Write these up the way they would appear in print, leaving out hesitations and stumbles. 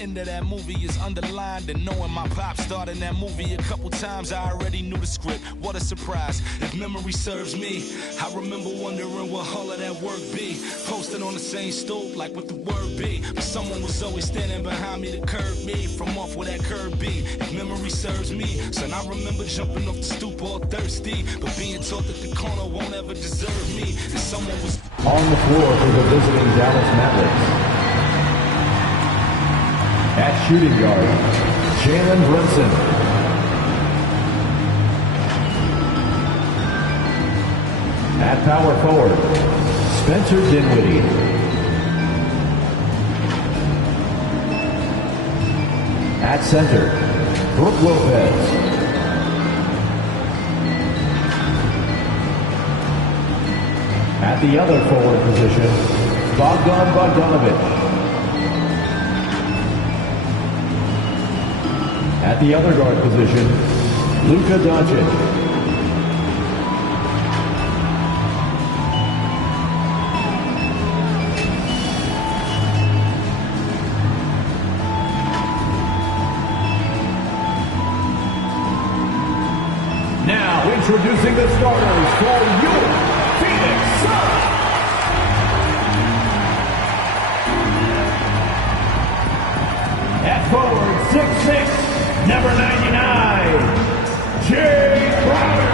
end of that movie is underlined, and knowing my pop starred in that movie a couple times, I already knew the script. What a surprise. If memory serves me, I remember wondering what all of that work be. Posted on the same stool, like what the word be. But someone was always standing behind me to curb me from off where that curb be. If memory serves me, son, I remember jumping off the stoop all thirsty, but being taught that the corner won't ever deserve me. And someone was on the floor for the visiting Dallas Mavericks. At shooting guard, Jalen Brunson. At power forward, Spencer Dinwiddie. At center, Brook Lopez. At the other forward position, Bogdan Bogdanovic. At the other guard position, Luka Doncic. Now introducing the starters for your Phoenix Suns. At forward, 6'6", number 99, Jay Crowder.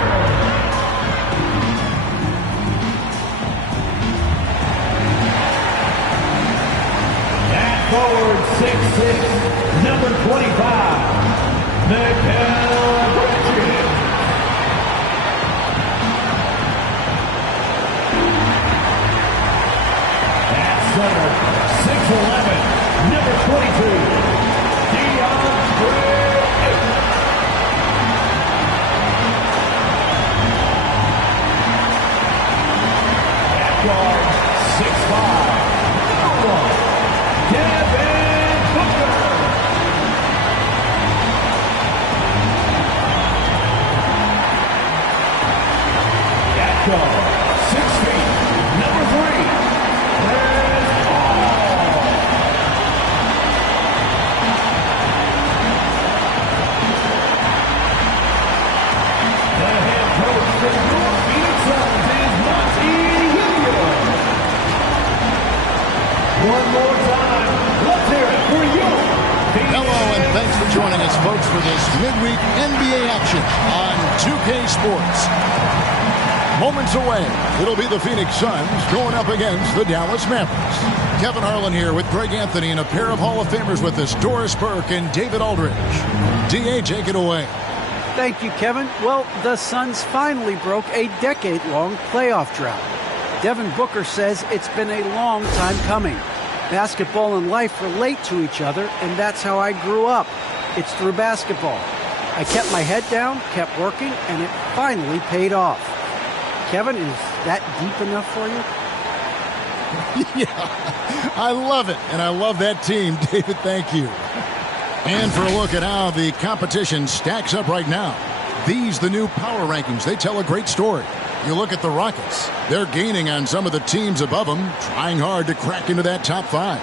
At forward, 6'6", number 25, Mikal Bridges. At center, 6'11", number 22, guard, 6'5", Devin Booker. At guard, 6 feet, number 3, Chris Paul. The head coach for your Phoenix Suns is Monty. One more time, let's hear it for you. Hello, and thanks for joining us, folks, for this midweek NBA action on 2K Sports. Moments away, it'll be the Phoenix Suns going up against the Dallas Mavericks. Kevin Harlan here with Greg Anthony and a pair of Hall of Famers with us, Doris Burke and David Aldridge. D.A., take it away. Thank you, Kevin. Well, the Suns finally broke a decade-long playoff drought. Devin Booker says it's been a long time coming. Basketball and life relate to each other, and that's how I grew up. It's through basketball. I kept my head down, kept working, and it finally paid off. Kevin, is that deep enough for you? Yeah, I love it, and I love that team, David. Thank you. And for a look at how the competition stacks up right now, these the new power rankings. They tell a great story. You look at the Rockets. They're gaining on some of the teams above them, trying hard to crack into that top 5.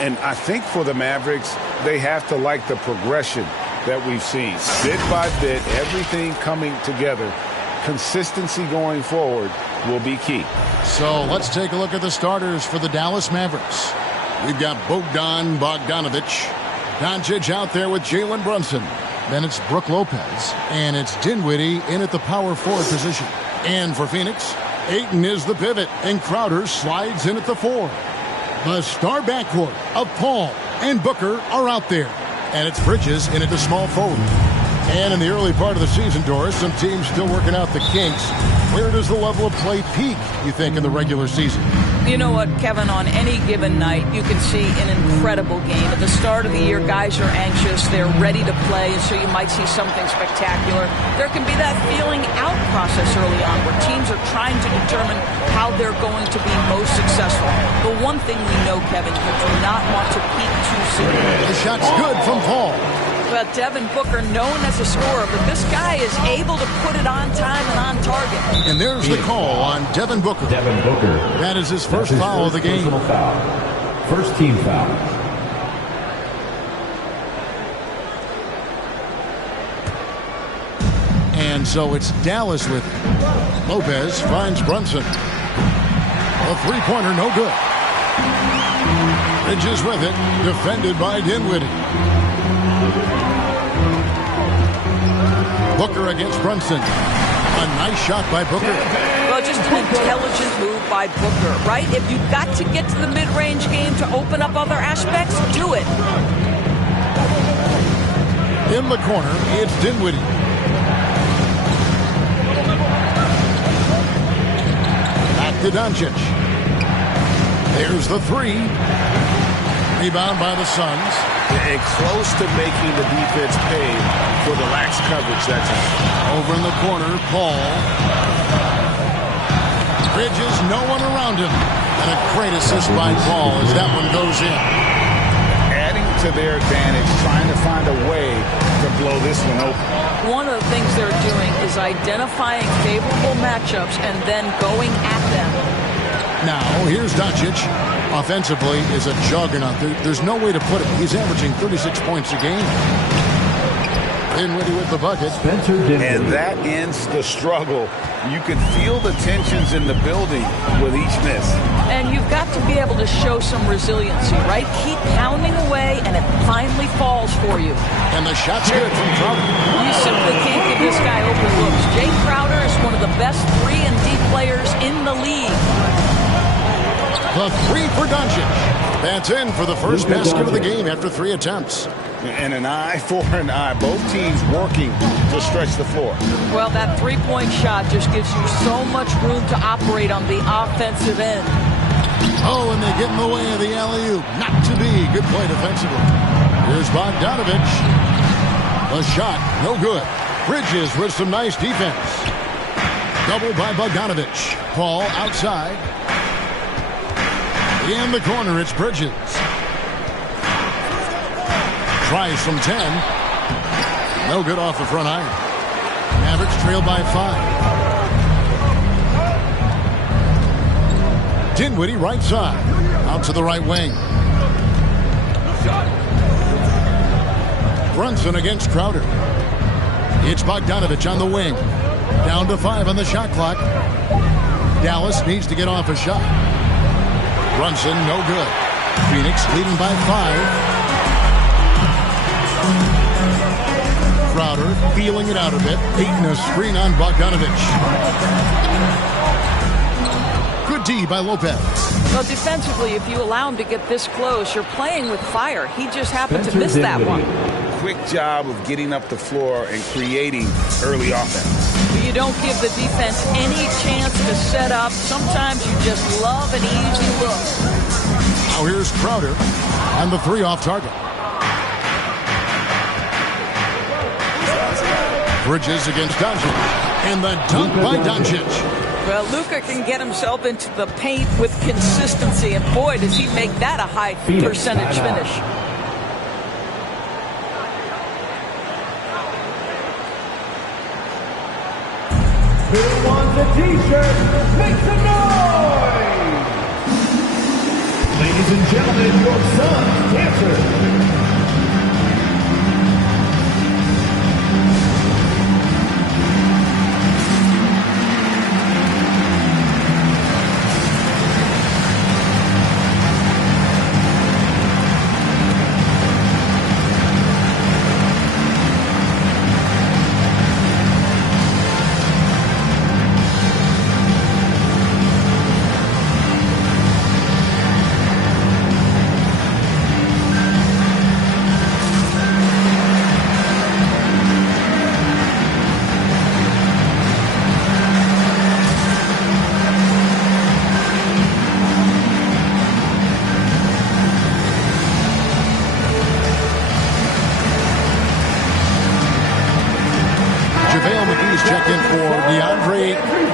And I think for the Mavericks, they have to like the progression that we've seen. Bit by bit, everything coming together. Consistency going forward will be key. So let's take a look at the starters for the Dallas Mavericks. We've got Bogdan Bogdanovic. Doncic out there with Jalen Brunson. Then it's Brook Lopez. And it's Dinwiddie in at the power forward position. And for Phoenix, Ayton is the pivot, and Crowder slides in at the 4. The star backcourt of Paul and Booker are out there. And it's Bridges in at the small forward. And in the early part of the season, Doris, some teams still working out the kinks. Where does the level of play peak, you think, in the regular season? You know what, Kevin, on any given night, you can see an incredible game. At the start of the year, guys are anxious. They're ready to play, and so you might see something spectacular. There can be that feeling out process early on where teams are trying to determine how they're going to be most successful. The one thing we know, Kevin, you do not want to peak too soon. The shot's good from Paul. But Devin Booker, known as a scorer, but this guy is able to put it on time and on target. And there's the call on Devin Booker. Devin Booker. That is his first foul of the game. Foul. First team foul. And so it's Dallas with it. Lopez finds Brunson. A three-pointer, no good. Bridges with it, defended by Dinwiddie. Booker against Brunson. A nice shot by Booker. Well, just an intelligent move by Booker, right? If you've got to get to the mid-range game to open up other aspects, do it. In the corner, it's Dinwiddie. Back to Doncic. There's the three. Rebound by the Suns. And close to making the defense pay for the lax coverage that time. Over in the corner, Paul. Bridges, no one around him. And a great assist by Paul as that one goes in. Adding to their advantage, trying to find a way to blow this one open. One of the things they're doing is identifying favorable matchups and then going at them. Now, here's Doncic. Offensively is a juggernaut. There's no way to put it. He's averaging 36 points a game. Dinwiddie with the bucket. And that ends the struggle. You can feel the tensions in the building with each miss. And you've got to be able to show some resiliency, right? Keep pounding away, and it finally falls for you. And the shot's good from Crowder. You simply can't give this guy open looks. Jay Crowder is one of the best 3-and-D players in the league. The three for Doncic. That's in for the first basket of the game after 3 attempts. And an eye for an eye. Both teams working to stretch the floor. Well, that three-point shot just gives you so much room to operate on the offensive end. Oh, and they get in the way of the alley-oop. Not to be. Good play defensively. Here's Bogdanovich. The shot, no good. Bridges with some nice defense. Double by Bogdanovich. Paul outside. In the corner, it's Bridges. Tries from 10. No good off the front iron. Mavericks trail by 5. Dinwiddie right side. Out to the right wing. Brunson against Crowder. It's Bogdanovich on the wing. Down to 5 on the shot clock. Dallas needs to get off a shot. Brunson, no good. Phoenix leading by 5. Crowder feeling it out a bit. Eating a screen on Bogdanovich. Good D by Lopez. Well, defensively, if you allow him to get this close, you're playing with fire. He just happened to miss that one. Quick job of getting up the floor and creating early offense. You don't give the defense any chance to set up. Sometimes you just love an easy look. Now here's Crowder on the 3 off target. Bridges against Doncic. And the dunk by Doncic. Well, Luka can get himself into the paint with consistency. And boy, does he make that a high percentage finish. Who wants a t-shirt? Make some noise! Ladies and gentlemen, your Suns answer.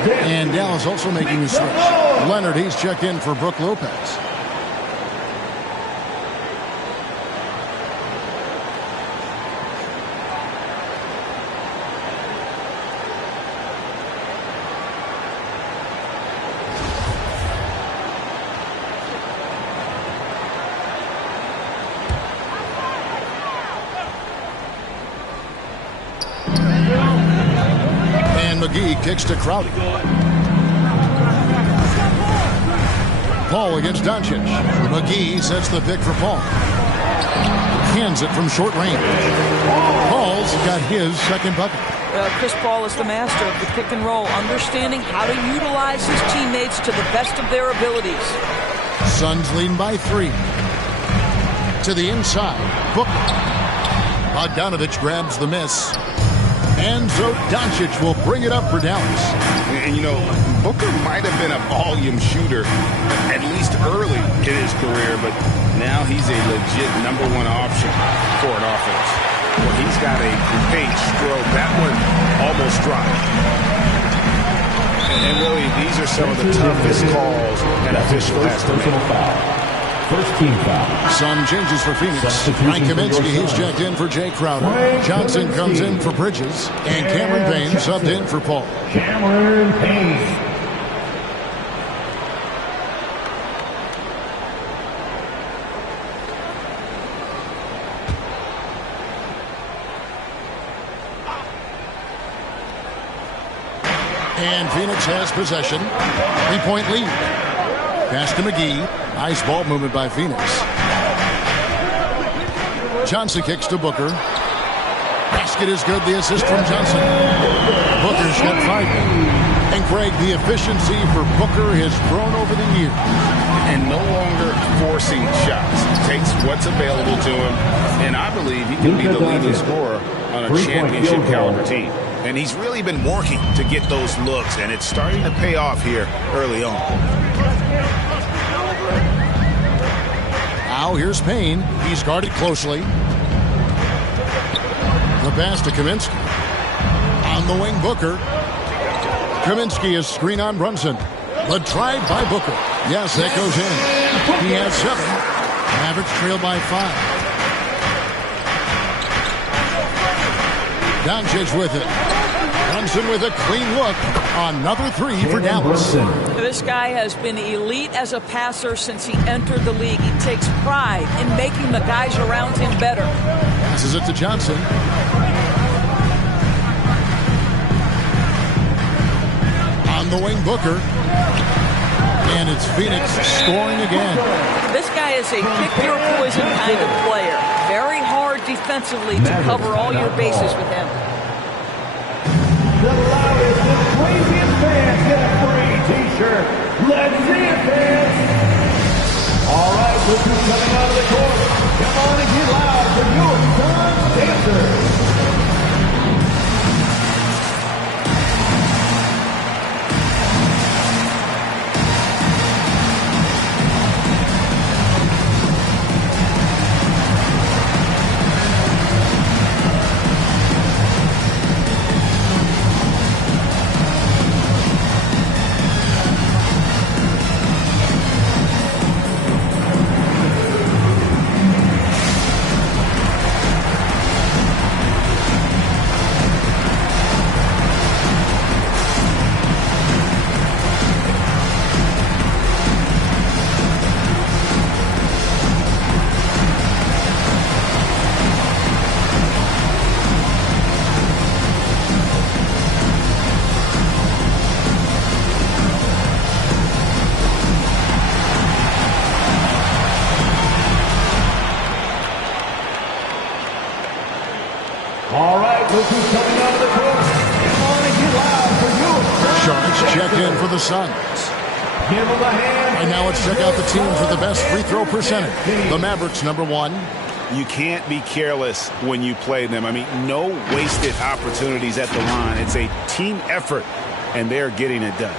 And Dallas also making a switch. Leonard, he's checked in for Brook Lopez. McGee kicks to Crowder. Paul against Doncic. McGee sets the pick for Paul. Hands it from short range. Paul's got his second bucket. Chris Paul is the master of the pick and roll, understanding how to utilize his teammates to the best of their abilities. Suns leading by 3. To the inside, Booker. Bogdanovich grabs the miss. And so Doncic will bring it up for Dallas. And, you know, Booker might have been a volume shooter, at least early in his career, but now he's a legit #1 option for an offense. Well, he's got a great stroke. That one almost dropped. And really, these are some of the toughest calls an official has to make. First team foul. Sun changes for Phoenix. Frank Kaminsky, he's checked in for Jay Crowder. Johnson comes in for Bridges. And Cameron Payne subbed in for Paul. Cameron Payne. And Phoenix has possession. 3-point lead. Pass to McGee. Nice ball movement by Phoenix. Johnson kicks to Booker. Basket is good. The assist from Johnson. Booker's got 5. And Craig, the efficiency for Booker has grown over the years. And no longer forcing shots. Takes what's available to him. And I believe he can be the leading scorer on a championship caliber team. And he's really been working to get those looks, and it's starting to pay off here early on. Now here's Payne. He's guarded closely. The pass to Kaminsky. On the wing, Booker. Kaminsky is screen on Brunson. The drive by Booker. Yes, that goes in. He has 7. Mavericks trail by 5. Doncic with it. Brunson with a clean look. Another 3 for Dallas. This guy has been elite as a passer since he entered the league. He takes pride in making the guys around him better. Passes it to Johnson. On the wing, Booker. And it's Phoenix scoring again. This guy is a pick-your-poison kind of player. Very hard defensively to cover all your bases with him. The loudest and craziest fans get a free t-shirt. Let's see it, fans. All right, look who's coming out of the court. Come on and get loud for your Suns dancers. All right, look who's coming out of the court. Come on and get loud for you. Sharks check in for the Suns. Give them a hand. And now let's check out the teams with the best free throw percentage. The Mavericks, #1. You can't be careless when you play them. I mean, no wasted opportunities at the line. It's a team effort, and they're getting it done.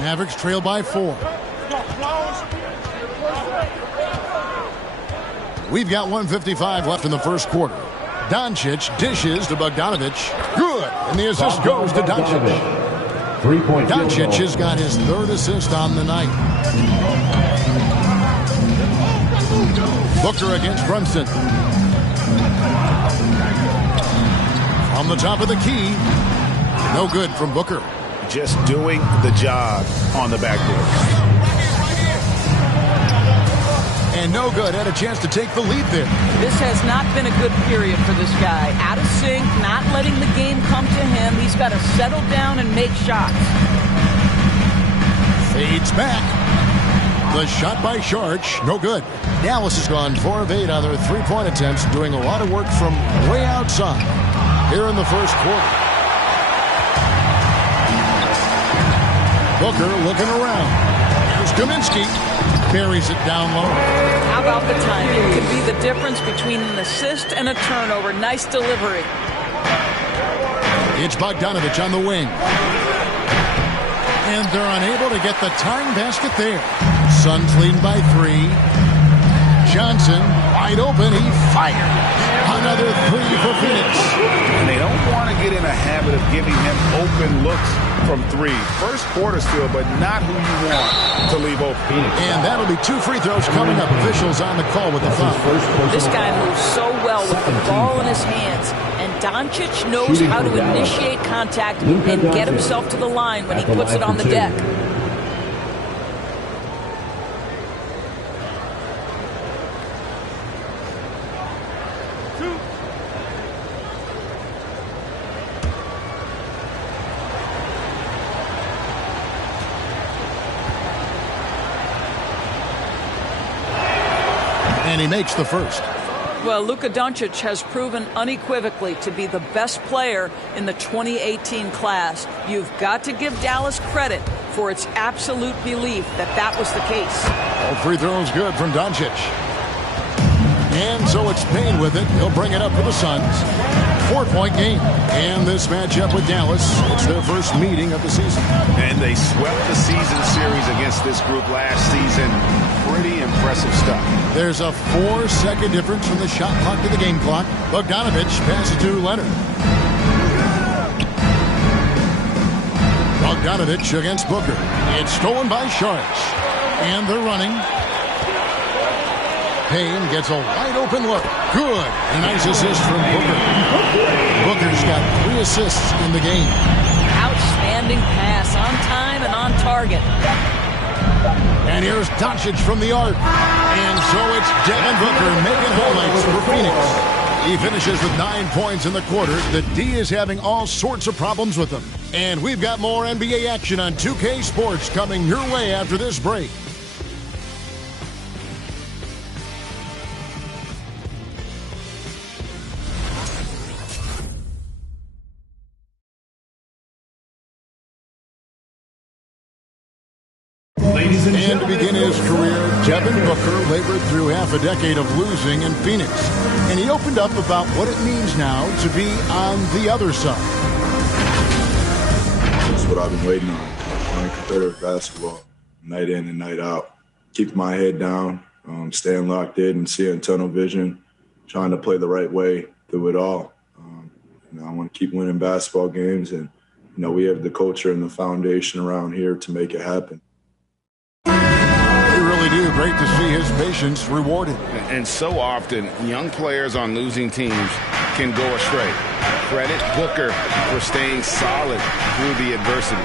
Mavericks trail by 4. We've got 1:55 left in the first quarter. Doncic dishes to Bogdanovich. Good. And the assist goes to Doncic. 3-point. Doncic has got his 3rd assist on the night. Booker against Brunson. From the top of the key. No good from Booker. Just doing the job on the backboard. And no good. Had a chance to take the lead there. This has not been a good period for this guy. Out of sync, not letting the game come to him. He's got to settle down and make shots. Fades back. The shot by Sharch, no good. Dallas has gone 4 of 8 on their three-point attempts, doing a lot of work from way outside here in the first quarter. Booker looking around. Here's Kaminsky. Buries it down low. How about the timing? It could be the difference between an assist and a turnover. Nice delivery. It's Bogdanovich on the wing. And they're unable to get the tying basket there. Suns leading by 3. Johnson wide open. He fired. Another 3 for Phoenix. And they don't want to get in a habit of giving him open looks from 3. First quarter still, but not who you want to leave open. And that'll be 2 free throws coming up. Officials on the call with the foul. This guy moves so well with the ball in his hands. And Doncic knows how to initiate contact and get himself to the line when he puts it on the deck. And he makes the first. Well, Luka Doncic has proven unequivocally to be the best player in the 2018 class. You've got to give Dallas credit for its absolute belief that that was the case. All free throws good from Doncic. And so it's Payne with it. He'll bring it up for the Suns. 4-point game. And this matchup with Dallas, it's their first meeting of the season. And they swept the season series against this group last season. Pretty impressive stuff. There's a 4-second difference from the shot clock to the game clock. Bogdanovich passes to Leonard. Bogdanovich against Booker. It's stolen by Sharch. And they're running. Payne gets a wide open look. Good. A nice assist from Booker. Booker's got 3 assists in the game. Outstanding pass on time and on target. And here's Doncic from the arc. And so it's Devin Booker making highlights for Phoenix. He finishes with 9 points in the quarter. The D is having all sorts of problems with him. And we've got more NBA action on 2K Sports coming your way after this break. And to begin his career, Devin Booker labored through half a decade of losing in Phoenix. And he opened up about what it means now to be on the other side. That's what I've been waiting on. Playing competitive basketball, night in and night out. Keeping my head down, staying locked in and seeing tunnel vision, trying to play the right way through it all. I want to keep winning basketball games, and we have the culture and the foundation around here to make it happen. Do. Great to see his patience rewarded. And so often, young players on losing teams can go astray. Credit Booker for staying solid through the adversity.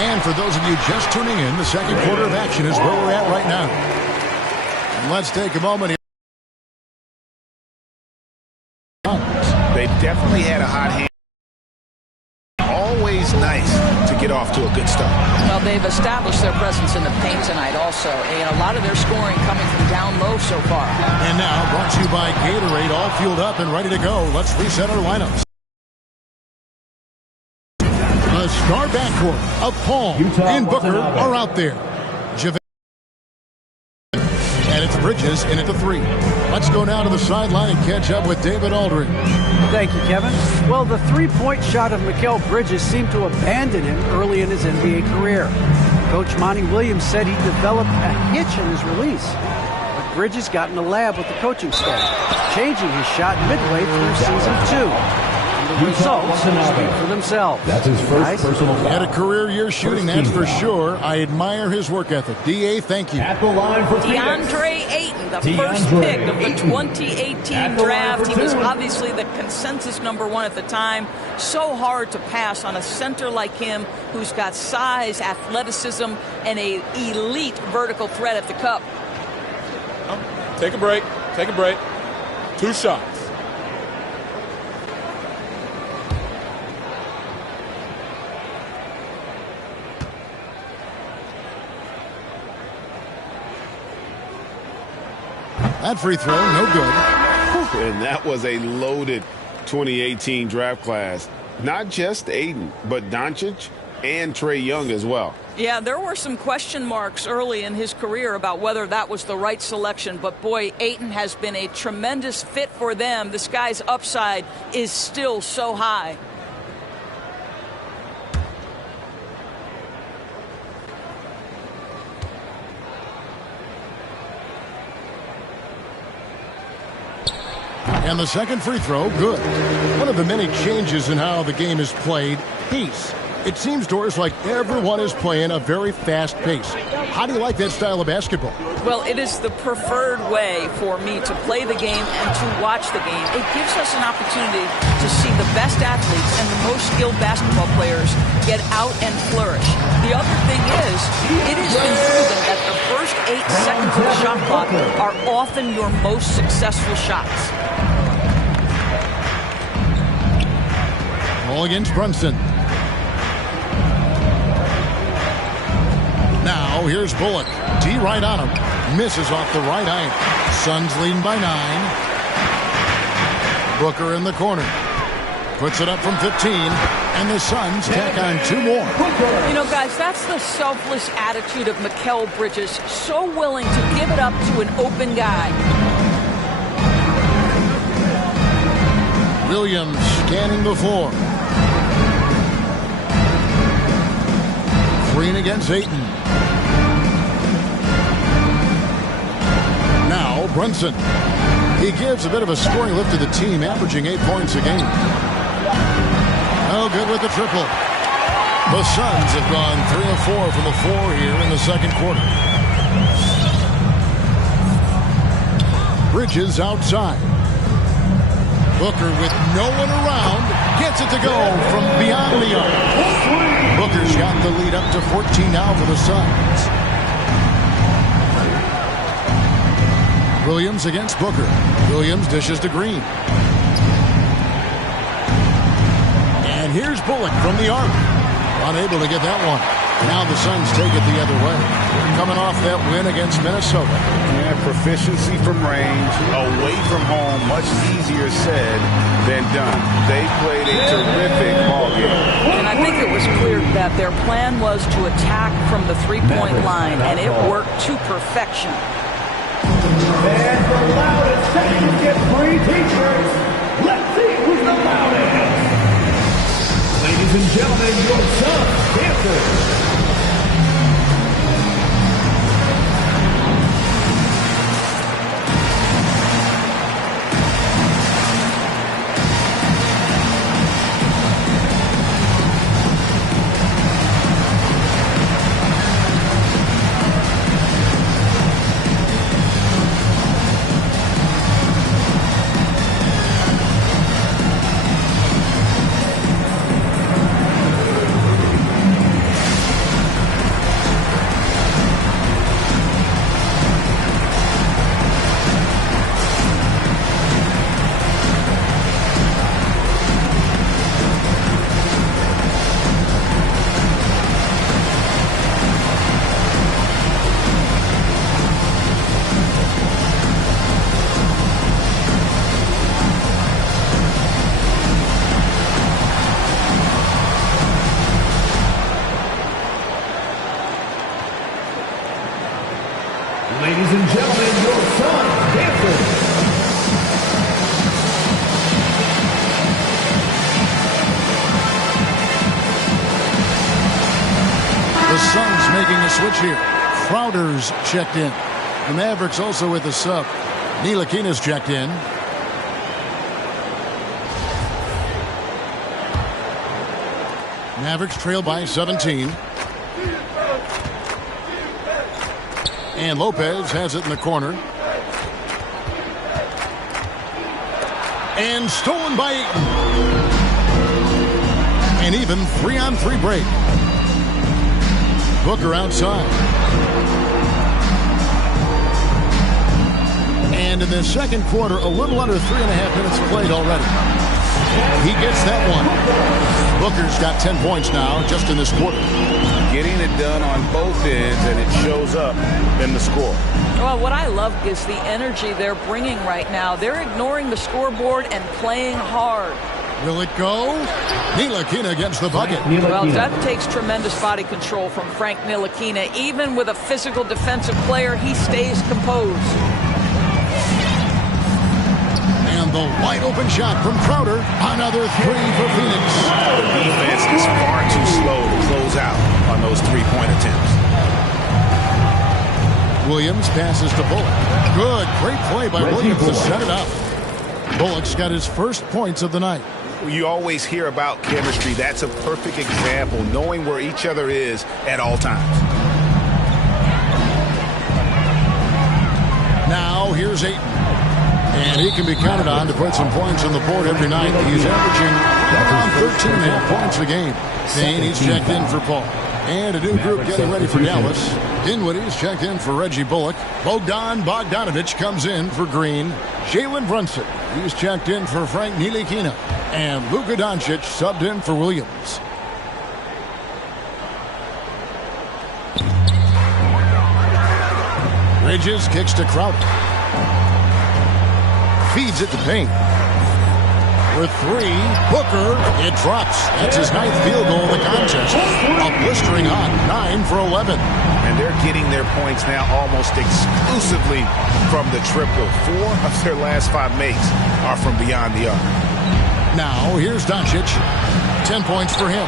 And for those of you just tuning in, the second quarter of action is where we're at right now. And let's take a moment here. They've definitely had a hot hand. Always nice to get off to a good start. Well, they've established their presence in the paint tonight also. And a lot of their scoring coming from down low so far. And now, brought to you by Gatorade, all fueled up and ready to go. Let's reset our lineups. The star backcourt of Paul and Booker are out there. And it's Bridges in at the 3. Let's go now to the sideline and catch up with David Aldridge. Thank you, Kevin. Well, the three-point shot of Mikal Bridges seemed to abandon him early in his NBA career. Coach Monty Williams said he developed a hitch in his release. But Bridges got in the lab with the coaching staff, changing his shot midway through season 2. The results speak for themselves. That's his first personal foul. He had a career year shooting, that's for sure. I admire his work ethic. D.A., thank you. At the line for DeAndre Ayton, the first pick of the 2018 draft. He was obviously the consensus #1 at the time. So hard to pass on a center like him who's got size, athleticism, and an elite vertical threat at the cup. Take a break. Take a break. 2 shots. That free throw, no good. And that was a loaded 2018 draft class. Not just Ayton, but Doncic and Trae Young as well. Yeah, there were some question marks early in his career about whether that was the right selection. But, boy, Ayton has been a tremendous fit for them. This guy's upside is still so high. And the second free throw, good. One of the many changes in how the game is played, pace. It seems to us like everyone is playing a very fast pace. How do you like that style of basketball? Well, it is the preferred way for me to play the game and to watch the game. It gives us an opportunity to see the best athletes and the most skilled basketball players get out and flourish. The other thing is, it has been proven that the first 8 seconds of the shot clock are often your most successful shots. All against Brunson. Now, here's Bullock. D right on him. Misses off the right eye. Suns leading by 9. Booker in the corner. Puts it up from 15. And the Suns tack on 2 more. You know, guys, that's the selfless attitude of Mikal Bridges. So willing to give it up to an open guy. Williams scanning the floor. Green against Ayton. Now Brunson. He gives a bit of a scoring lift to the team, averaging 8 points a game. Oh, good with the triple. The Suns have gone 3 of 4 from the floor here in the second quarter. Bridges outside. Booker with no one around gets it to go from beyond the arc. Booker's got the lead up to 14 now for the Suns. Williams against Booker. Williams dishes to Green. And here's Bullock from the arc. Unable to get that one. Now the Suns take it the other way. Coming off that win against Minnesota. Yeah, proficiency from range, away from home, much easier said than done. They played a terrific ball game. And I think it was clear that their plan was to attack from the three-point line, and it worked to perfection. And the loudest section get free t-shirts. Let's see who's the loudest. Ladies and gentlemen, your Suns dancers. Ladies and gentlemen, your Suns dancers. The Suns making a switch here. Crowder's checked in. The Mavericks also with the sub. Ntilikina's checked in. Mavericks trail by 17. And Lopez has it in the corner. And stolen by Ayton. An even 3-on-3 break. Booker outside. And in the second quarter, a little under 3.5 minutes played already. He gets that one. Booker's got 10 points now just in this quarter. Getting it done on both ends, and it shows up in the score. Well, what I love is the energy they're bringing right now. They're ignoring the scoreboard and playing hard. Will it go? Ntilikina gets the bucket. Well, that takes tremendous body control from Frank Ntilikina. Even with a physical defensive player, he stays composed. And the wide-open shot from Crowder. Another three for Phoenix. The defense is far too slow to close out on those three-point attempts. Williams passes to Bullock. Good, great play by Williams to set it up. Bullock's got his first points of the night. You always hear about chemistry. That's a perfect example, knowing where each other is at all times. Now here's Ayton. And he can be counted on to put some points on the board every night. He's averaging around 13.5 points a game. Payne, he's checked in for Paul. And a new group getting ready for Dallas. Dinwiddie's checked in for Reggie Bullock. Bogdanovich comes in for Green. Jalen Brunson, he's checked in for Frank Ntilikina. And Luka Doncic subbed in for Williams. Bridges kicks to Crowder. Feeds it to Payne. For three, Booker, it drops. That's his 9th field goal of the contest. A blistering hot 9 for 11. And they're getting their points now almost exclusively from the triple. 4 of their last 5 makes are from beyond the arc. Now, here's Doncic. 10 points for him.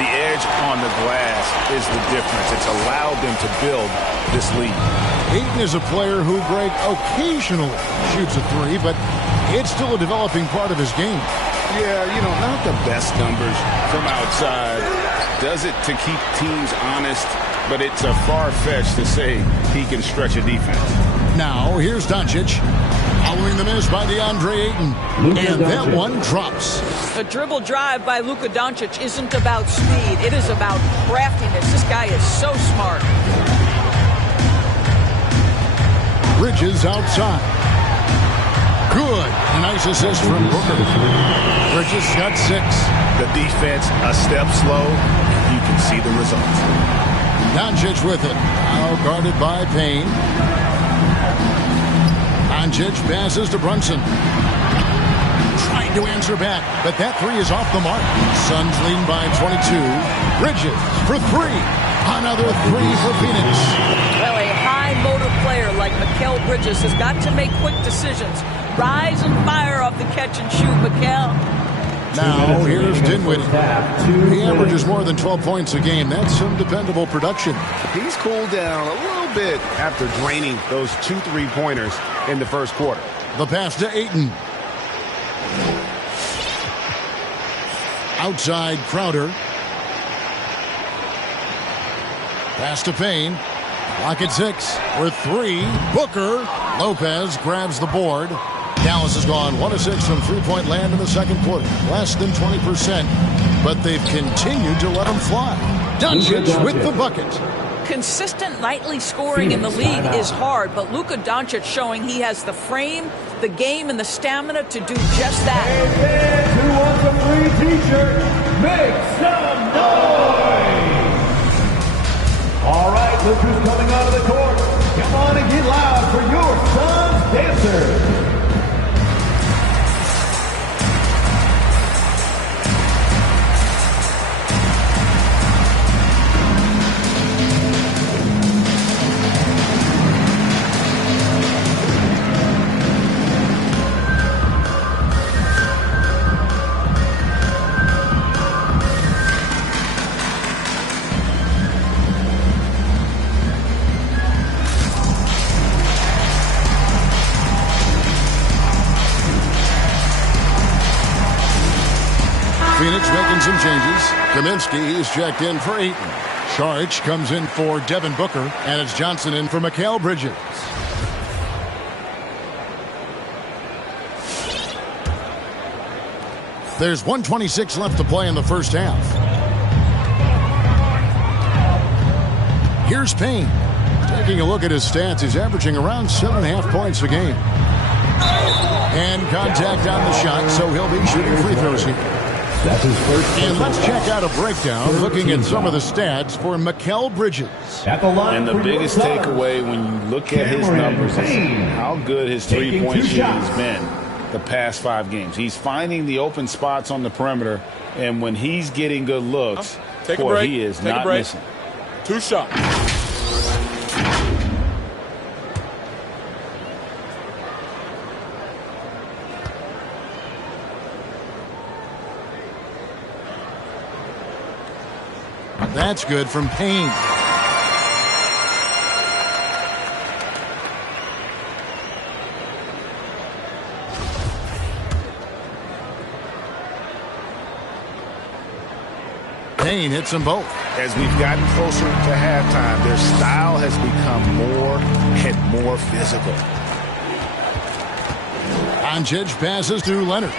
The edge on the glass is the difference. It's allowed them to build this lead. Ayton is a player who, Greg, occasionally shoots a three, but it's still a developing part of his game. Yeah, not the best numbers from outside. Does it to keep teams honest, but it's a far-fetched to say he can stretch a defense. Now, here's Doncic. Following the miss by DeAndre Ayton. And that one drops. The dribble drive by Luka Doncic isn't about speed. It is about craftiness. This guy is so smart. Bridges outside. Good. A nice assist from Booker. Bridges got 6. The defense a step slow. You can see the results. Doncic with it. Now guarded by Payne. Doncic passes to Brunson. Trying to answer back, but that three is off the mark. Suns leading by 22. Bridges for 3. Another 3 for Phoenix. Well, a high-motor player like Mikal Bridges has got to make quick decisions. Rise and fire off the catch and shoot, Mikal. Now, here's Dinwiddie. He averages more than 12 points a game. That's some dependable production. He's cooled down a little bit after draining those 2 3-pointers in the first quarter. The pass to Ayton. Outside Crowder. Pass to Payne. Clock at 6 for 3. Booker. Lopez grabs the board. Dallas has gone 1 of 6 from three-point land in the second quarter. Less than 20%, but they've continued to let them fly. Doncic with the bucket. Consistent nightly scoring in the league is hard, but Luka Doncic showing he has the frame, the game, and the stamina to do just that. Hey fans who wants a free t-shirt, make some noise! All right, look who's coming out of the court. Come on and get loud for your Suns dancers. Phoenix making some changes. Kaminsky is checked in for Ayton. Saric comes in for Devin Booker, and it's Johnson in for Mikal Bridges. There's 1:26 left to play in the first half. Here's Payne. Taking a look at his stats, he's averaging around 7.5 points a game. And contact on the shot, so he'll be shooting free throws here. That's his first. And let's check out a breakdown looking at some of the stats for Mikal Bridges. At the line and the biggest takeaway when you look at his numbers is how good his three-point shooting has been the past 5 games. He's finding the open spots on the perimeter, and when he's getting good looks, he is not missing. 2 shots. That's good from Payne. Payne hits them both. As we've gotten closer to halftime, their style has become more and more physical. Doncic passes to Leonard.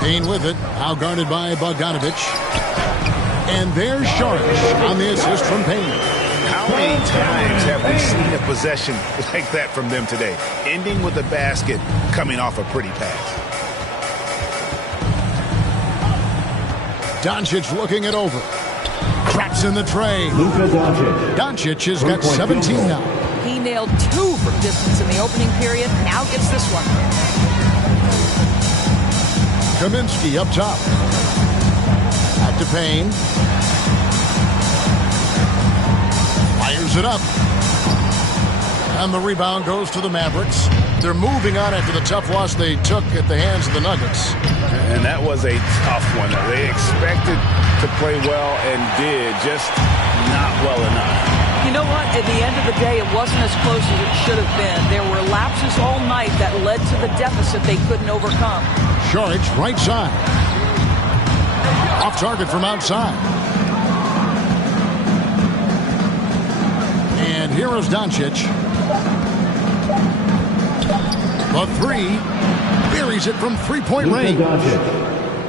Payne with it, now guarded by Bogdanovich. And there's Saric on the assist from Payne. How many times have we seen a possession like that from them today? Ending with a basket, coming off a pretty pass. Doncic looking it over. Traps in the tray. Luka Doncic. Doncic has got 17 now. He nailed 2 from distance in the opening period. Now gets this one. Kaminsky up top. Back to Payne. Fires it up. And the rebound goes to the Mavericks. They're moving on after the tough loss they took at the hands of the Nuggets. And that was a tough one. They expected to play well and did, just not well enough. You know what? At the end of the day, it wasn't as close as it should have been. There were lapses all night that led to the deficit they couldn't overcome. Saric, right side. Off target from outside. And here is Doncic. The 3. Buries it from three-point range.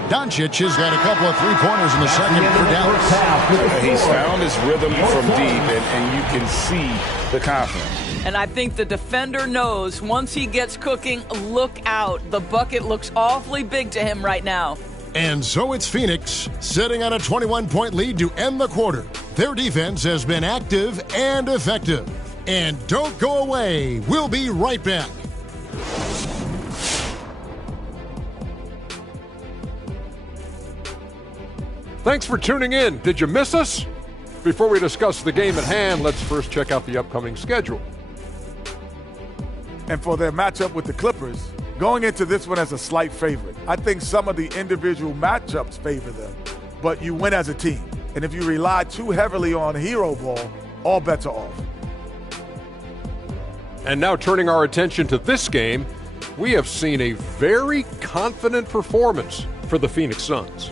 Doncic has got a couple of three-pointers in the second for Dallas. He's found his rhythm from deep, and you can see the confidence. And I think the defender knows once he gets cooking, look out. The bucket looks awfully big to him right now. And so it's Phoenix sitting on a 21-point lead to end the quarter. Their defense has been active and effective. And don't go away. We'll be right back. Thanks for tuning in. Did you miss us? Before we discuss the game at hand, let's first check out the upcoming schedule. And for their matchup with the Clippers, going into this one as a slight favorite. I think some of the individual matchups favor them, but you win as a team. And if you rely too heavily on hero ball, all bets are off. And now turning our attention to this game, we have seen a very confident performance for the Phoenix Suns.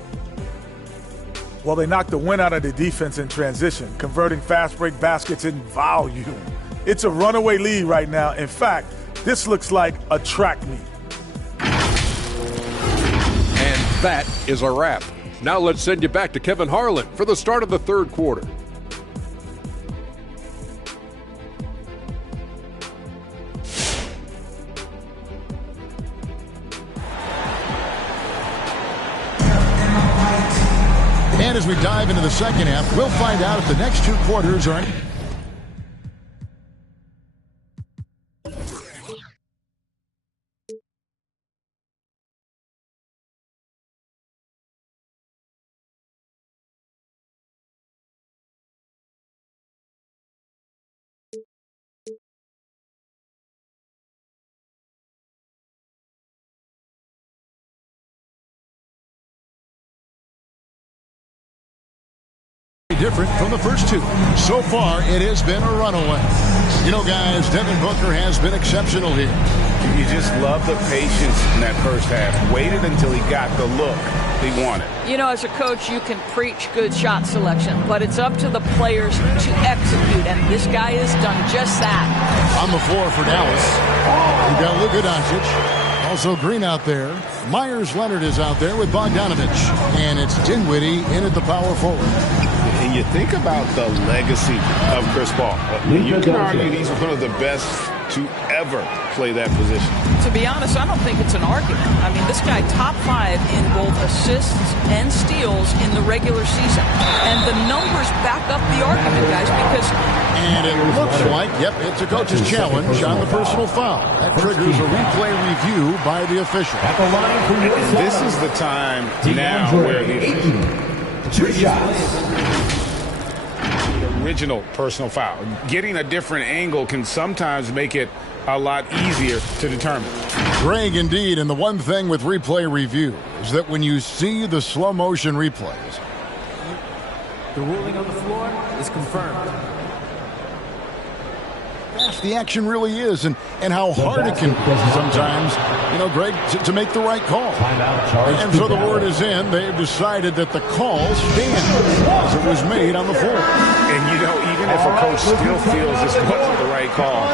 Well, they knocked the wind out of the defense in transition, converting fast break baskets in volume. It's a runaway lead right now. In fact, this looks like a track meet. And that is a wrap. Now let's send you back to Kevin Harlan for the start of the third quarter. And as we dive into the second half, we'll find out if the next 2 quarters are... different from the first 2. So far, it has been a runaway. You know, guys, Devin Booker has been exceptional here. You just love the patience in that first half. Waited until he got the look he wanted. You know, as a coach, you can preach good shot selection, but it's up to the players to execute, and this guy has done just that. On the floor for Dallas, we've got Luka Doncic. Also Green out there. Myers Leonard is out there with Bogdanovich. And it's Dinwiddie in at the power forward. you think about the legacy of Chris Paul, you can argue he's one of the best to ever play that position. To be honest, I don't think it's an argument. I mean, this guy top 5 in both assists and steals in the regular season. And the numbers back up the argument, guys, because... And it looks like, it's a coach's challenge on the personal foul. That triggers a replay review by the official. This is the time now where the 2 shots. Original personal foul. Getting a different angle can sometimes make it a lot easier to determine. Greg, indeed, and the one thing with replay review is that when you see the slow motion replays, the ruling on the floor is confirmed. Fast the action really is, and how hard it can be sometimes, Greg, to make the right call. And so the word is in. They've decided that the call stands as it was made on the floor. And, even if a coach still feels this wasn't the right call,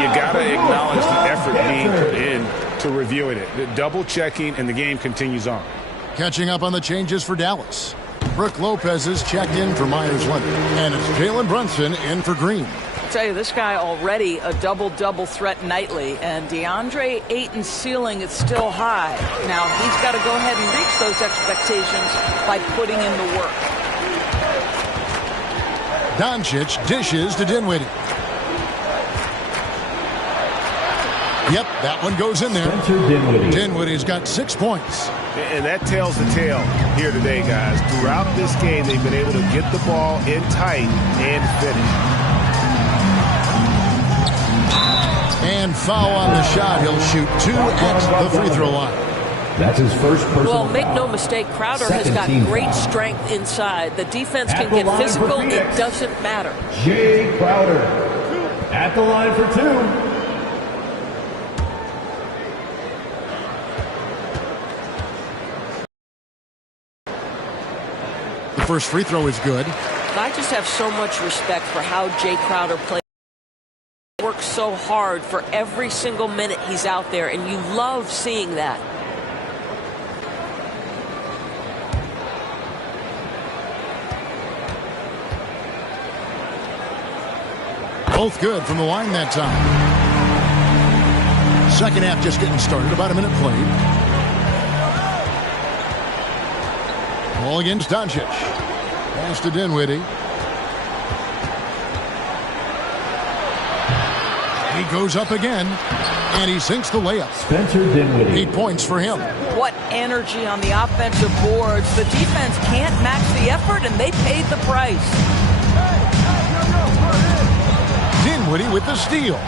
you got to acknowledge the effort being put in to reviewing it. The double checking, and the game continues on. Catching up on the changes for Dallas. Brook Lopez is checked in for Myers Leonard, and it's Jalen Brunson in for Green. I'll tell you, this guy already a double-double threat nightly, and DeAndre Ayton's ceiling is still high. Now, he's got to go ahead and reach those expectations by putting in the work. Doncic dishes to Dinwiddie. Yep, that one goes in there. Dinwiddie's got 6 points. And that tells the tale here today, guys. Throughout this game, they've been able to get the ball in tight and finish. And foul on the shot. He'll shoot 2 at the free throw line. That's his first personal Well, make foul. no mistake, Crowder has got great strength inside. The defense can get physical. It doesn't matter. Jay Crowder at the line for 2. The first free throw is good. I just have so much respect for how Jay Crowder plays. He works so hard for every single minute he's out there, and you love seeing that. Both good from the line that time. Second half just getting started. About a minute played. Ball against Doncic. Pass to Dinwiddie. He goes up again, and he sinks the layup. Spencer Dinwiddie. 8 points for him. What energy on the offensive boards. The defense can't match the effort, and they paid the price. Dinwiddie with the steal.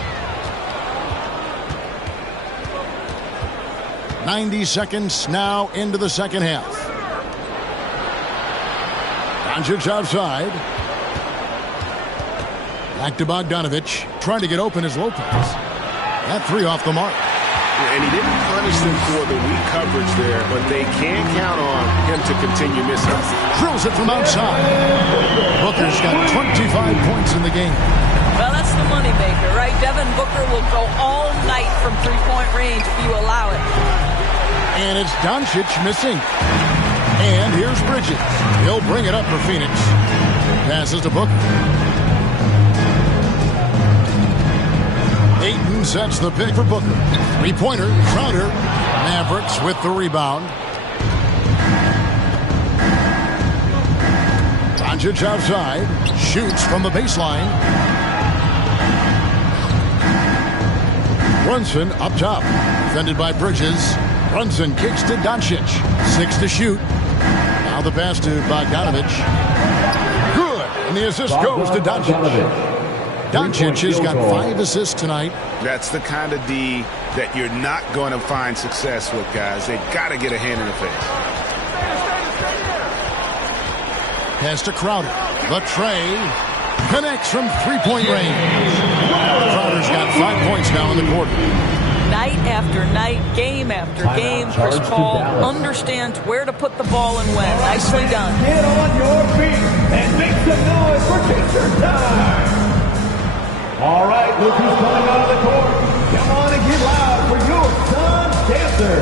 90 seconds now into the second half. Doncic outside. Back to Bogdanovich. Trying to get open as Lopez. That 3 off the mark. And he didn't punish them for the weak coverage there, but they can count on him to continue missing. Drills it from outside. Booker's got 25 points in the game. Well, that's the moneymaker, right? Devin Booker will go all night from three-point range if you allow it. And it's Doncic missing. And here's Bridges. He'll bring it up for Phoenix. Passes to Booker. Ayton sets the pick for Booker. Three-pointer, Crowder. Mavericks with the rebound. Doncic outside. Shoots from the baseline. Brunson up top. Defended by Bridges. Brunson kicks to Doncic. 6 to shoot. Now the pass to Bogdanovich. Good. And the assist goes to Doncic. Doncic has got 5 assists tonight. That's the kind of D that you're not going to find success with, guys. They've got to get a hand in the face. Pass to Crowder. The tray connects from three-point range. Crowder's got 5 points now in the quarter. Night after night, game after game, Chris Paul understands where to put the ball and when. Nicely done. Get on your feet and make some noise for Picture Time. All right, look who's coming out of the court. Come on and get loud for your Suns dancer.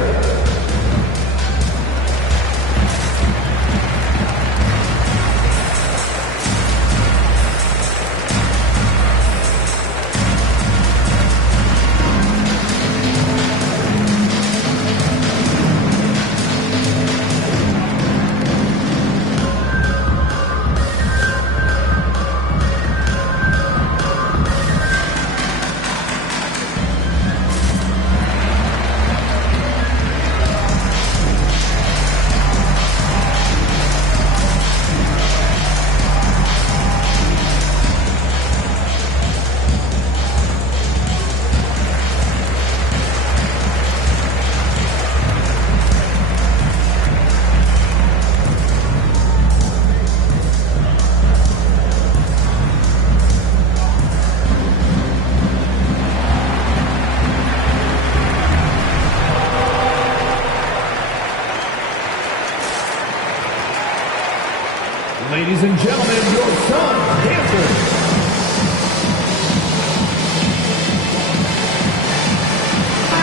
Ladies and gentlemen, your Suns dancers.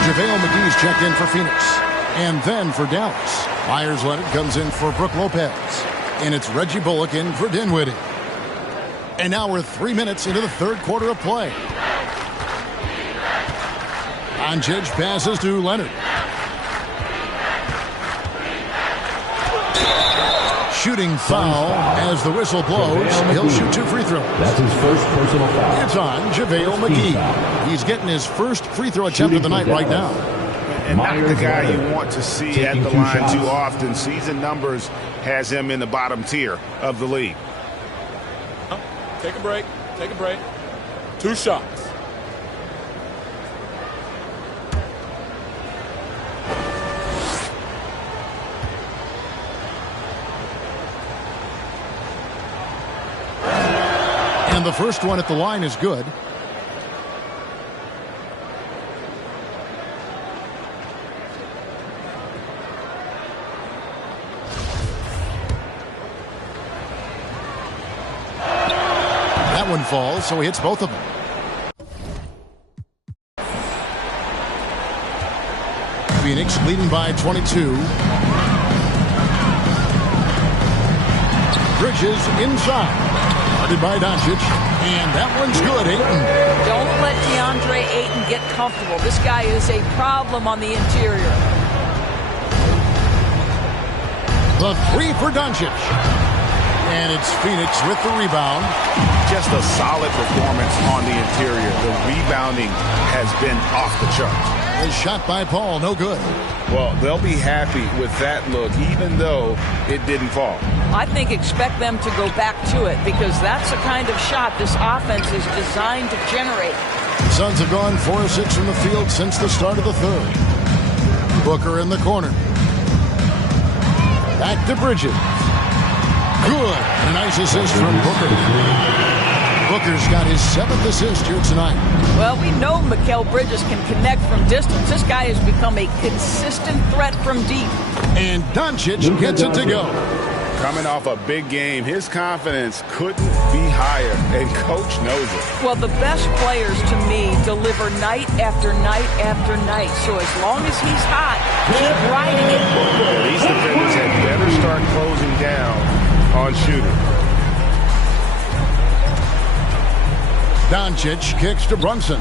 JaVale McGee's checked in for Phoenix. And then for Dallas, Myers Leonard comes in for Brook Lopez. And it's Reggie Bullock in for Dinwiddie. And now we're 3 minutes into the third quarter of play. Doncic passes to Leonard. Shooting foul as the whistle blows. He'll shoot 2 free throws. That's his first personal foul. It's on JaVale McGee. He's getting his first free throw attempt of the night right now. And not the guy you want to see at the line too often. Season numbers has him in the bottom tier of the league. Take a break. Take a break. 2 shots. And the first one at the line is good. That one falls, so he hits both of them. Phoenix leading by 22. Bridges inside. Guarded by Doncic. And that one's good, Ayton. Don't let DeAndre Ayton get comfortable. This guy is a problem on the interior. The 3 for Doncic. And it's Phoenix with the rebound. Just a solid performance on the interior. The rebounding has been off the charts. A shot by Paul, no good. Well, they'll be happy with that look, even though it didn't fall. I think expect them to go back to it because that's the kind of shot this offense is designed to generate. The Suns have gone 4 of 6 from the field since the start of the third. Booker in the corner. Back to Bridges. Good. A nice assist from Booker. Booker's got his 7th assist here tonight. Well, we know Mikal Bridges can connect from distance. This guy has become a consistent threat from deep. And Doncic gets it to go. Coming off a big game, his confidence couldn't be higher, and Coach knows it. Well, the best players, to me, deliver night after night after night. So as long as he's hot, keep riding it. These defenders had better start closing down on shooting. Doncic kicks to Brunson.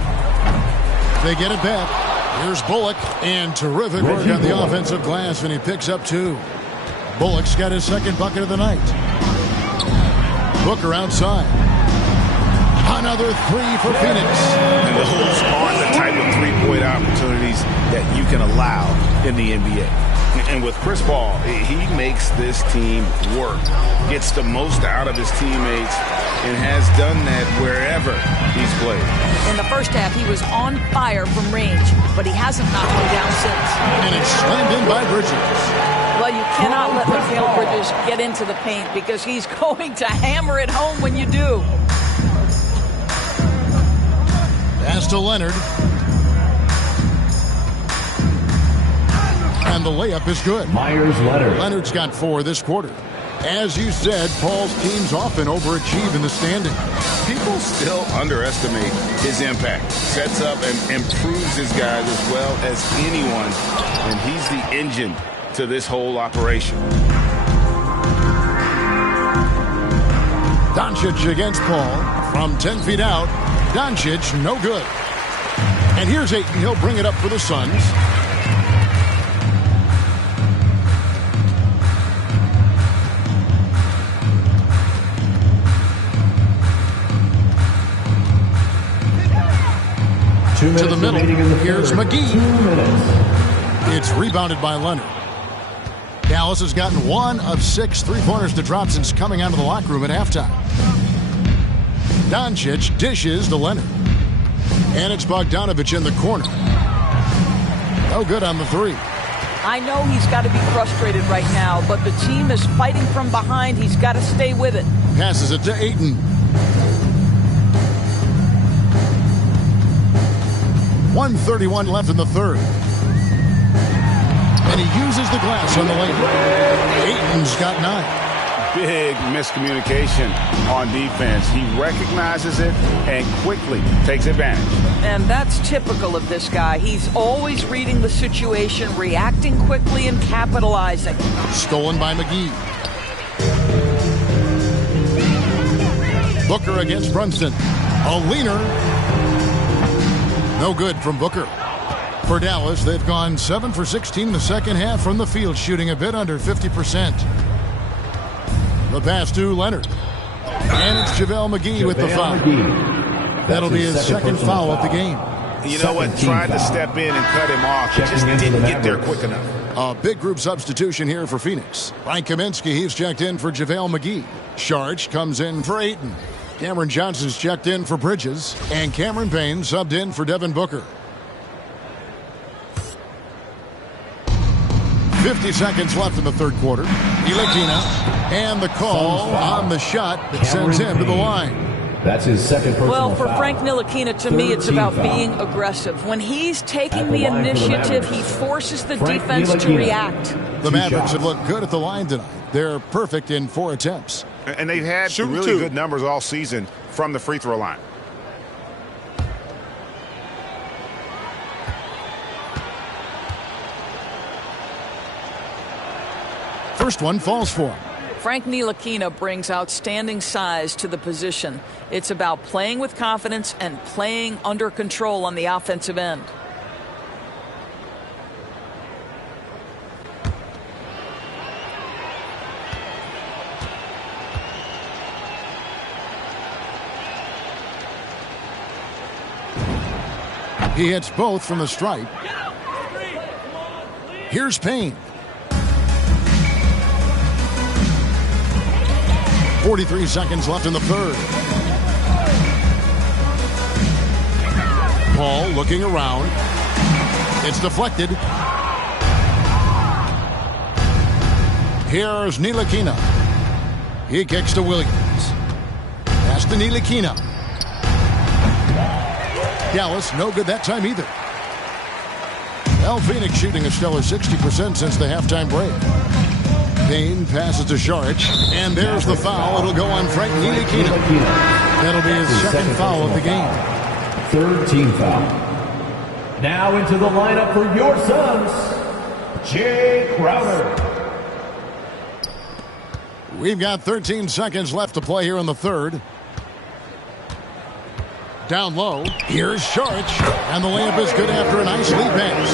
They get it back. Here's Bullock, and terrific work on the offensive glass, and he picks up 2. Bullock's got his 2nd bucket of the night. Booker outside. Another 3 for Phoenix. And those aren't the type of three-point opportunities that you can allow in the NBA. And with Chris Paul, he makes this team work, gets the most out of his teammates, and has done that wherever he's played. In the first half, he was on fire from range, but he hasn't knocked him down since. And it's slammed in by Bridges. Well, you cannot let Mikal Bridges get into the paint because he's going to hammer it home when you do. Pass to Leonard. And the layup is good. Myers Leonard. Leonard's got 4 this quarter. As you said, Paul's teams often overachieve in the standings. People still underestimate his impact. Sets up and improves his guys as well as anyone. And he's the engine to this whole operation. Doncic against Paul from 10 feet out. Doncic, no good. And here's Ayton. He'll bring it up for the Suns. To the middle. Here's McGee. It's rebounded by Leonard. Dallas has gotten 1 of 6 3-pointers to drop since coming out of the locker room at halftime. Doncic dishes to Leonard. And it's Bogdanovich in the corner. No good on the 3. I know he's got to be frustrated right now, but the team is fighting from behind. He's got to stay with it. Passes it to Ayton. 1:31 left in the third. And he uses the glass on the lane. Ayton's got 9. big miscommunication on defense. He recognizes it and quickly takes advantage. And that's typical of this guy. He's always reading the situation, reacting quickly, and capitalizing. Stolen by McGee. Booker against Brunson. A leaner. No good from Booker. For Dallas, they've gone 7 for 16 in the second half from the field, shooting a bit under 50%. The pass to Leonard. And it's JaVale McGee with the foul. That'll be his second foul of the game. You know what? Tried to step in and cut him off. He just didn't get there quick enough. A big group substitution here for Phoenix. Frank Kaminsky, he's checked in for JaVale McGee. Sharge comes in for Ayton. Cameron Johnson's checked in for Bridges. And Cameron Payne subbed in for Devin Booker. 50 seconds left in the third quarter. Ntilikina, and the call on the shot that sends him to the line. That's his second personal Well, for foul. Frank Ntilikina, to me, it's about being aggressive. When he's taking the initiative, he forces the defense to react. The Mavericks have looked good at the line tonight. They're perfect in 4 attempts. And they've had really good numbers all season from the free throw line. First one falls for him. Frank Ntilikina brings outstanding size to the position. It's about playing with confidence and playing under control on the offensive end. He hits both from the stripe. Here's Payne. 43 seconds left in the third. Paul looking around. It's deflected. Here's Ntilikina. He kicks to Williams. Pass to Ntilikina. Dallas, no good that time either. Phoenix shooting a stellar 60% since the halftime break. Payne passes to Saric, and there's the foul. It'll go on Frank Ntilikina. That'll be his second foul of the game. Third team foul. Now into the lineup for your Suns, Jay Crowder. We've got 13 seconds left to play here in the third. Down low, here's Saric, and the layup is good after a nice lead pass.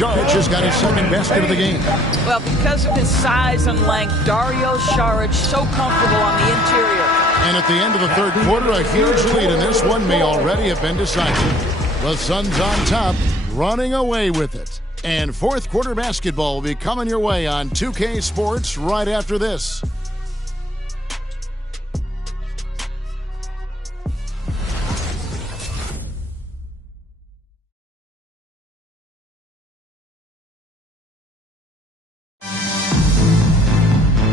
Saric has got his second basket of the game. Well, because of his size and length, Dario Saric so comfortable on the interior. And at the end of the third quarter, a huge lead in this one may already have been decisive. The Suns on top, running away with it. And fourth quarter basketball will be coming your way on 2K Sports right after this.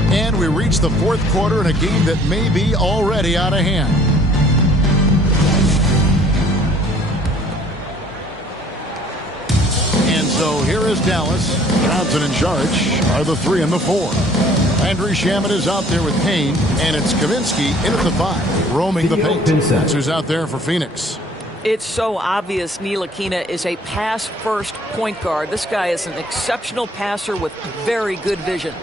And we reach the fourth quarter in a game that may be already out of hand. And so here is Dallas. Johnson and Saric are the 3 and the 4. Landry Shamet is out there with Payne, and it's Kaminsky in at the 5, roaming the paint. That's who's out there for Phoenix. It's so obvious Ntilikina is a pass-first point guard. This guy is an exceptional passer with very good vision.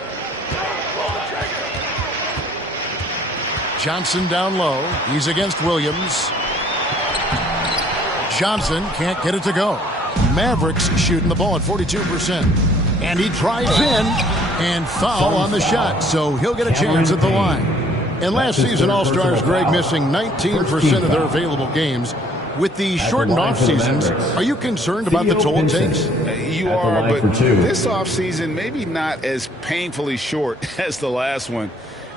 Johnson down low. He's against Williams. Johnson can't get it to go. Mavericks shooting the ball at 42%. And he drives in and foul on the shot, so he'll get a chance at the line. And last season, All-Stars Greg missing 19% of their available games. With the shortened off-seasons, are you concerned about the toll it takes? You are, but this off-season maybe not as painfully short as the last one.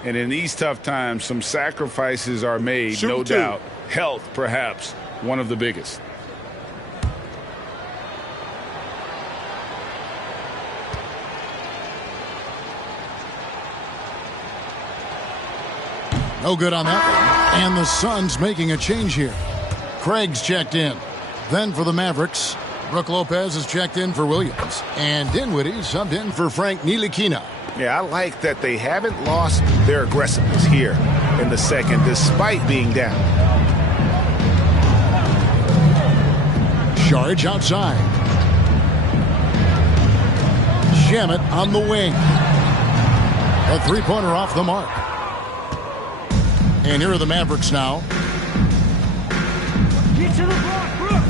And in these tough times, some sacrifices are made, no doubt. Health, perhaps, one of the biggest. No good on that one. And the Suns making a change here. Craig's checked in. Then for the Mavericks, Brook Lopez is checked in for Williams, and Dinwiddie subbed in for Frank Ntilikina. Yeah, I like that they haven't lost their aggressiveness here in the second, despite being down. Saric outside. Shamet on the wing. A three-pointer off the mark. And here are the Mavericks now. Get to the block, Brook.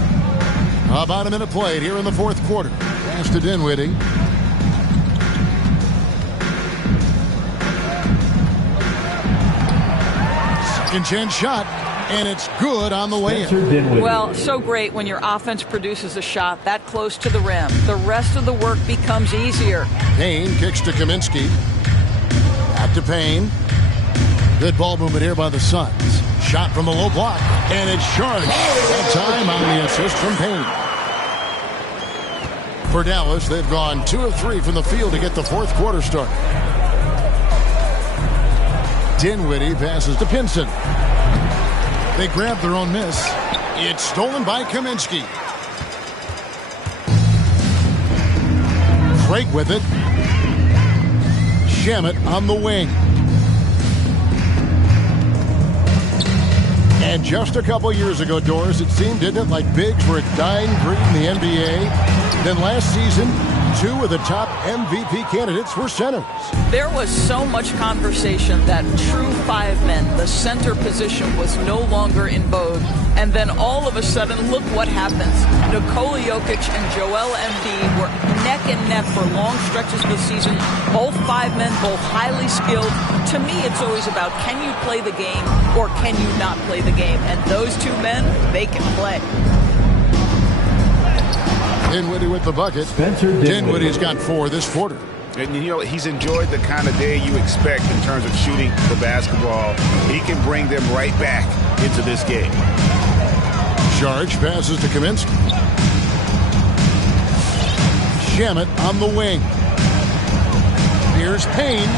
About a minute played here in the fourth quarter. Pass to Dinwiddie. Second chance shot, and it's good on the way in. Well, so great when your offense produces a shot that close to the rim. The rest of the work becomes easier. Payne kicks to Kaminsky. Back to Payne. Good ball movement here by the Suns. Shot from the low block, and it's charged. That time on the assist from Payne. For Dallas, they've gone 2 of 3 from the field to get the fourth quarter started. Dinwiddie passes to Pinson. They grab their own miss. It's stolen by Kaminsky. Craig with it. Shamet on the wing. And just a couple years ago, Doris, it seemed, didn't it, like bigs were a dying breed in the NBA. Then last season, 2 of the top MVP candidates were centers. There was so much conversation that true 5 men, the center position, was no longer in vogue. And then all of a sudden, look what happens. Nikola Jokic and Joel Embiid were neck and neck for long stretches of the season. Both 5 men, both highly skilled. To me, it's always about, can you play the game or can you not play the game? And those 2 men, they can play. Dinwiddie with the bucket. Dinwiddie's got 4 this quarter. And, you know, he's enjoyed the kind of day you expect in terms of shooting the basketball. He can bring them right back into this game. Saric passes to Kaminsky. Shamet on the wing. Here's Payne.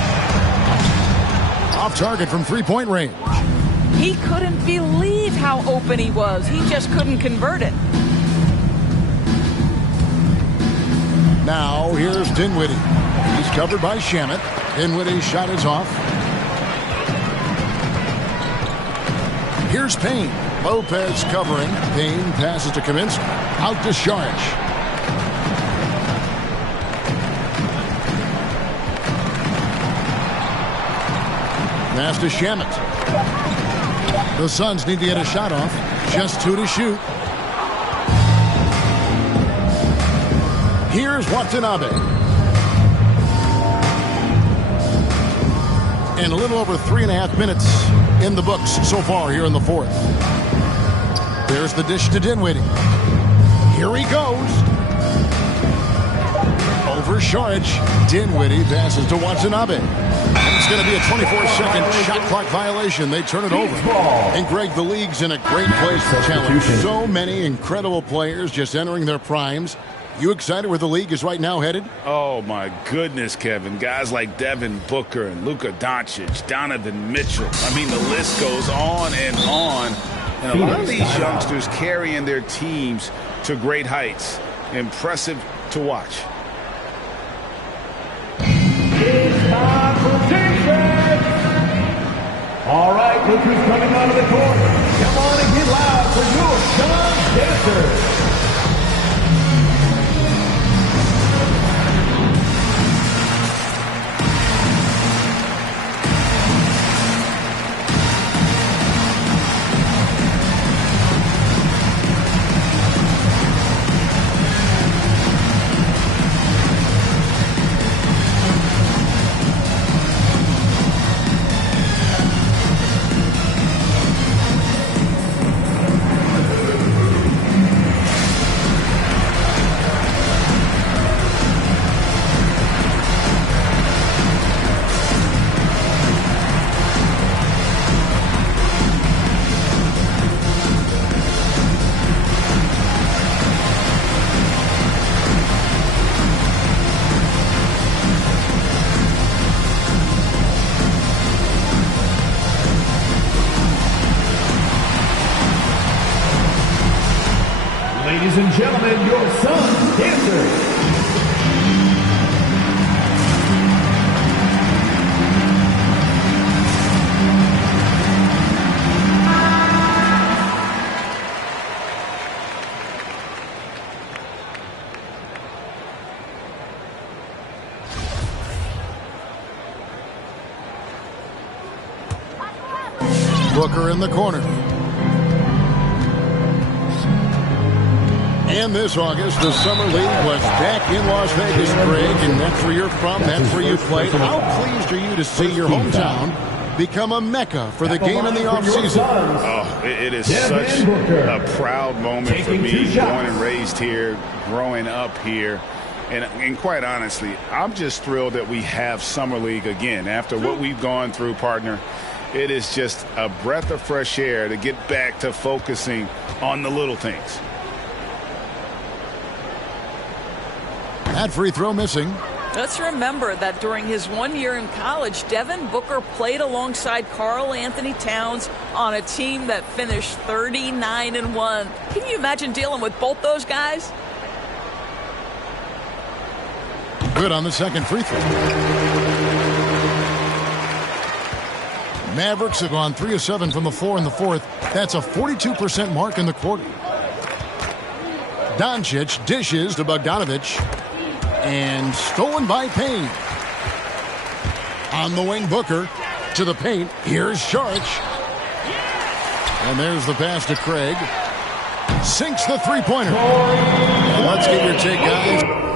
Off target from three-point range. He couldn't believe how open he was. He just couldn't convert it. Now here's Dinwiddie. He's covered by Shamet. Dinwiddie's shot is off. Here's Payne. Lopez covering. Payne passes to Kaminsky. Out to Saric. Pass to Shamet. The Suns need to get a shot off. Just 2 to shoot. Here's Watanabe. And a little over 3.5 minutes in the books so far here in the fourth. There's the dish to Dinwiddie. Here he goes. Over Saric. Dinwiddie passes to Watanabe. And it's going to be a 24-second shot clock violation. They turn it over. And Greg, the league's in a great place to challenge. So many incredible players just entering their primes. You excited where the league is right now headed? Oh, my goodness, Kevin. Guys like Devin Booker and Luka Doncic, Donovan Mitchell. I mean, the list goes on and on. And a lot of these youngsters carrying their teams to great heights. Impressive to watch. It's time for defense. All right, look who's coming out of the court. Come on and get loud for your Suns dancers. Ladies and gentlemen, your Suns Booker in the corner. And this August, the Summer League was back in Las Vegas, Greg, and that's where you're from, that's where you play. How pleased are you to see your hometown become a mecca for the game in the offseason? Oh, it is such a proud moment for me, born and raised here, growing up here. And quite honestly, I'm just thrilled that we have Summer League again. After what we've gone through, partner, it is just a breath of fresh air to get back to focusing on the little things. That free throw missing. Let's remember that during his 1 year in college, Devin Booker played alongside Karl Anthony Towns on a team that finished 39-1. Can you imagine dealing with both those guys? Good on the second free throw. Mavericks have gone 3 of 7 from the floor in the fourth. That's a 42% mark in the quarter. Doncic dishes to Bogdanovic. And stolen by Payne. On the wing, Booker to the paint. Here's Saric. And there's the pass to Craig. Sinks the three-pointer. Let's get your take, guys.